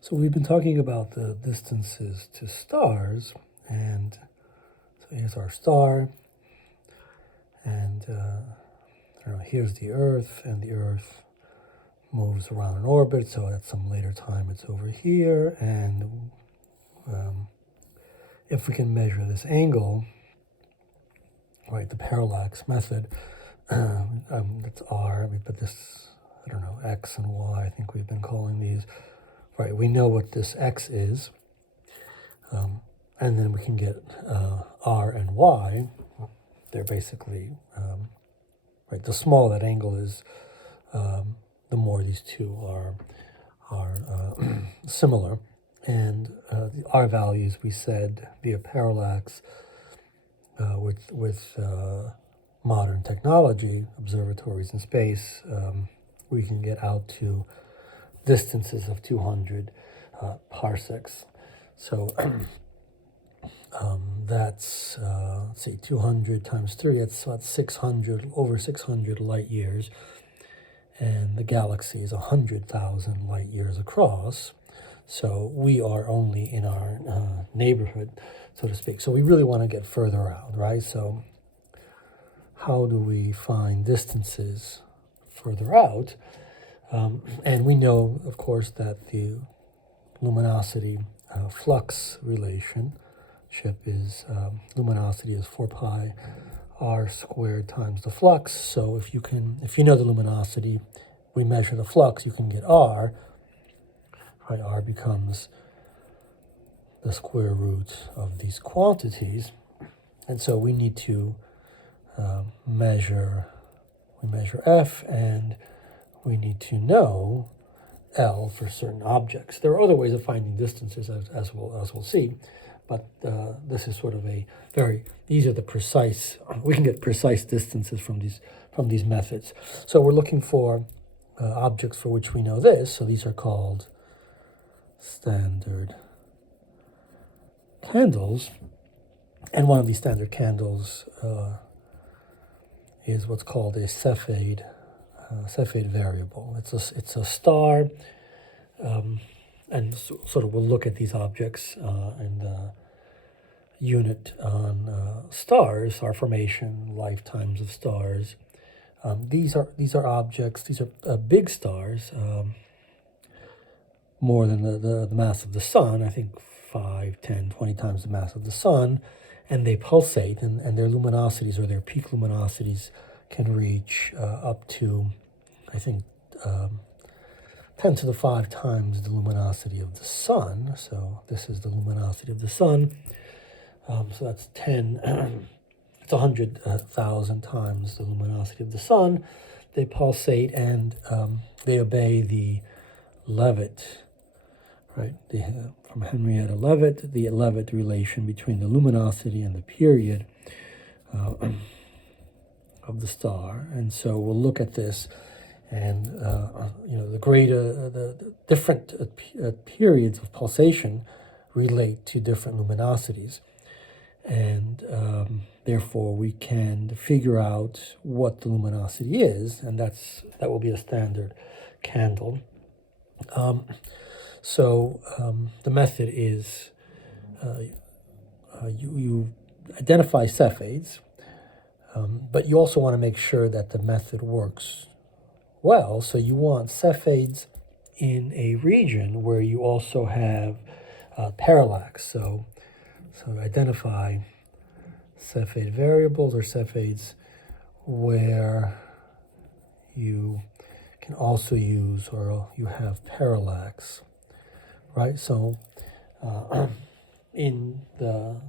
So we've been talking about the distances to stars, and so here's our star, and here's the Earth, and the Earth moves around in orbit, so at some later time it's over here, and if we can measure this angle, right, the parallax method, that's R, we put this, I don't know, X and Y, I think we've been calling these. Right, we know what this X is, and then we can get R and Y. They're basically, right, the smaller that angle is, the more these two are similar. And the R values, we said, via parallax, with modern technology, observatories in space, we can get out to distances of 200 parsecs. So that's, let's see, 200 times 3, that's about 600, over 600 light years. And the galaxy is 100,000 light years across. So we are only in our neighborhood, so to speak. So we really want to get further out, right? So how do we find distances further out? And we know, of course, that the luminosity flux relationship is luminosity is 4 pi r squared times the flux. So if you know the luminosity, we measure the flux, you can get r. Right, r becomes the square root of these quantities, and so we need to measure f, and we need to know L for certain objects. There are other ways of finding distances, as we'll see, but this is sort of these are the precise, we can get precise distances from these methods. So we're looking for objects for which we know this, so these are called standard candles, and one of these standard candles is what's called a Cepheid variable. It's a star, and sort of we'll look at these objects and the unit on stars, our formation, lifetimes of stars. These are objects. These are big stars, more than the mass of the sun. I think 5, 10, 20 times the mass of the sun, and they pulsate, and their luminosities, or their peak luminosities, can reach up to, I think, 10 to the 5 times the luminosity of the sun. So this is the luminosity of the sun. So that's 10, it's 100,000 times the luminosity of the sun. They pulsate, and they obey the Leavitt, right? From Henrietta Leavitt, the Leavitt relation between the luminosity and the period of the star. And so we'll look at this, and the different periods of pulsation relate to different luminosities, and therefore we can figure out what the luminosity is, and that will be a standard candle. So the method is you identify Cepheids, but you also want to make sure that the method works well. So you want Cepheids in a region where you also have parallax. So identify Cepheid variables, or Cepheids, where you can also use, or you have parallax, right? So in the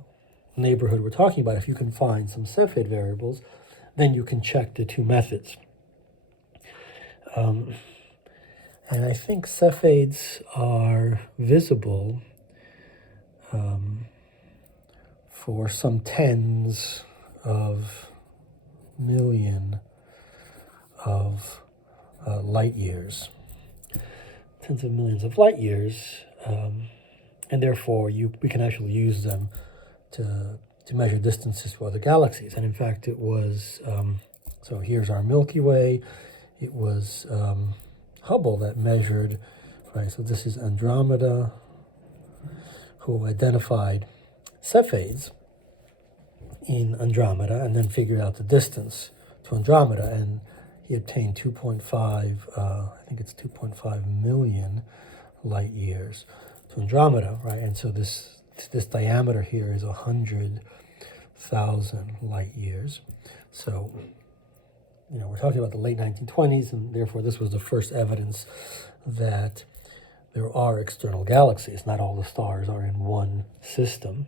neighborhood we're talking about, if you can find some Cepheid variables, then you can check the two methods. And I think Cepheids are visible for some tens of million of light years. Tens of millions of light years, and therefore we can actually use them to measure distances to other galaxies. And in fact, it was, so here's our Milky Way. It was Hubble that measured right? So this is Andromeda, who identified Cepheids in Andromeda and then figured out the distance to Andromeda, and he obtained 2.5, I think it's 2.5 million light years to Andromeda, right? And so this diameter here is 100,000 light years. So, we're talking about the late 1920s, and therefore this was the first evidence that there are external galaxies. Not all the stars are in one system.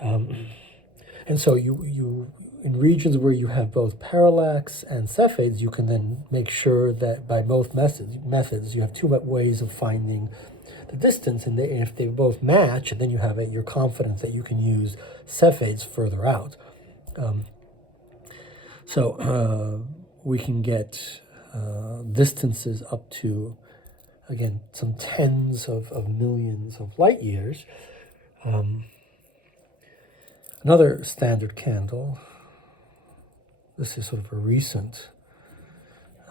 And so you in regions where you have both parallax and Cepheids, you can then make sure that by both methods you have two ways of finding the distance, and if they both match, then you're confident that you can use Cepheids further out. So we can get distances up to, again, some tens of millions of light years. Another standard candle, this is sort of a recent,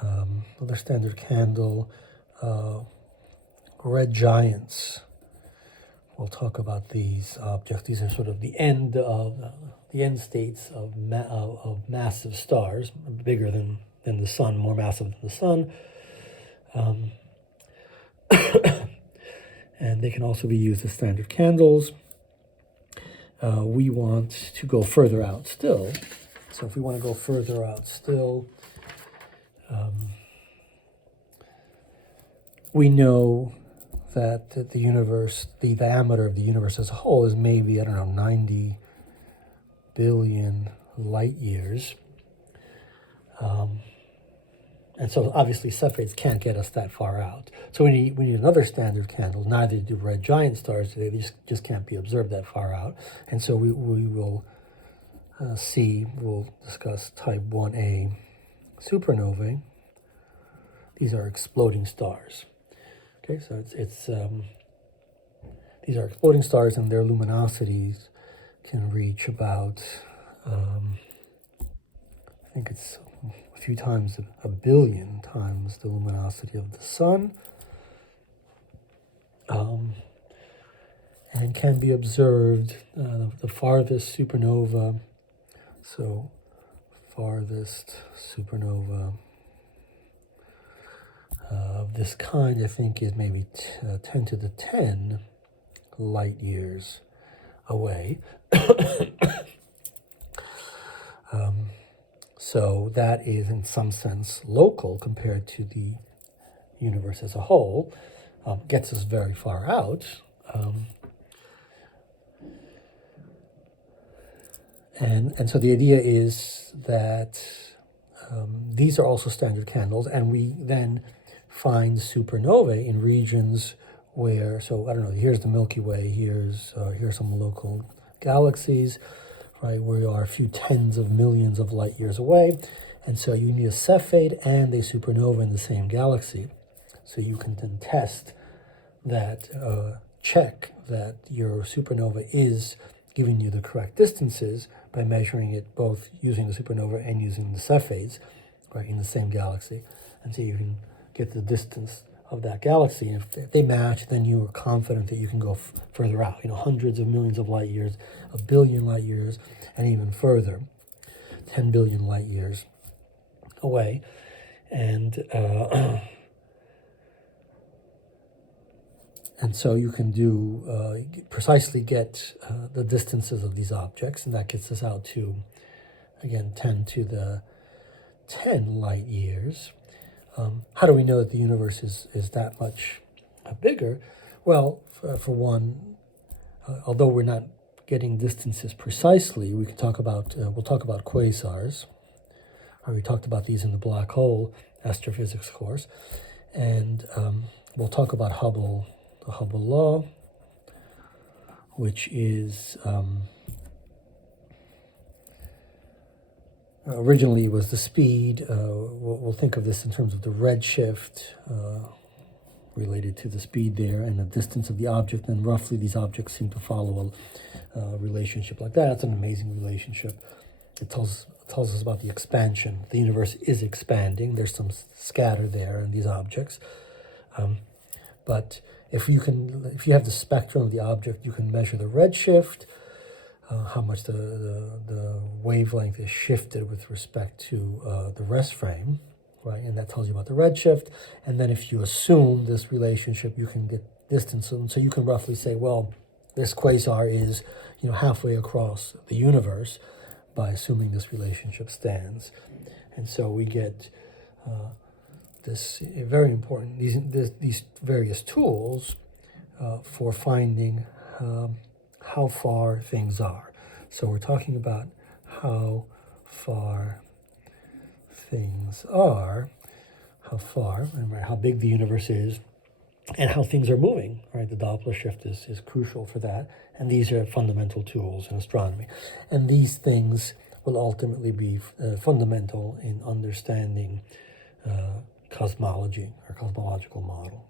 another standard candle, red giants. We'll talk about these objects. These are sort of the end states of massive stars, bigger than the sun, more massive than the sun. And they can also be used as standard candles. We want to go further out still. So if we want to go further out still, we know that the universe, the diameter of the universe as a whole is maybe, 90 billion light years. And so obviously Cepheids can't get us that far out. So we need another standard candle. Neither do red giant stars. They just can't be observed that far out. And so we will we'll discuss type 1a supernovae. These are exploding stars. Okay, so these are exploding stars, and their luminosities can reach about, I think it's a few times, a billion times the luminosity of the sun, and can be observed, the farthest supernova, so farthest supernova of this kind, I think, is maybe 10 to the 10 light years away. So that is, in some sense, local compared to the universe as a whole. Gets us very far out. And so the idea is that these are also standard candles, and we then find supernovae in regions where, so I don't know, here's the Milky Way, here's some local galaxies, right, where you are a few tens of millions of light years away. And so you need a Cepheid and a supernova in the same galaxy. So you can then test that, check that your supernova is giving you the correct distances by measuring it both using the supernova and using the Cepheids, right, in the same galaxy. And so you can get the distance of that galaxy. And if they match, then you are confident that you can go further out, hundreds of millions of light years, a billion light years, and even further, 10 billion light years away. And and so you can do precisely get the distances of these objects, and that gets us out to, again, 10 to the 10 light years. How do we know that the universe is that much bigger? Well, for one, although we're not getting distances precisely, we can talk about we'll talk about quasars. We talked about these in the black hole astrophysics course, and we'll talk about Hubble, the Hubble law, which is originally was the speed. We'll think of this in terms of the redshift related to the speed there and the distance of the object. And roughly these objects seem to follow a relationship like that. It's an amazing relationship. It tells us about the expansion. The universe is expanding. There's some scatter there in these objects. But if you have the spectrum of the object, you can measure the redshift, how much the wavelength is shifted with respect to the rest frame, right? And that tells you about the redshift. And then if you assume this relationship, you can get distance. And so you can roughly say, well, this quasar is, halfway across the universe by assuming this relationship stands. And so we get this very important, these various tools for finding how far things are. So we're talking about how far things are, how big the universe is, and how things are moving, right? The Doppler shift is crucial for that. And these are fundamental tools in astronomy. And these things will ultimately be fundamental in understanding cosmology or cosmological model.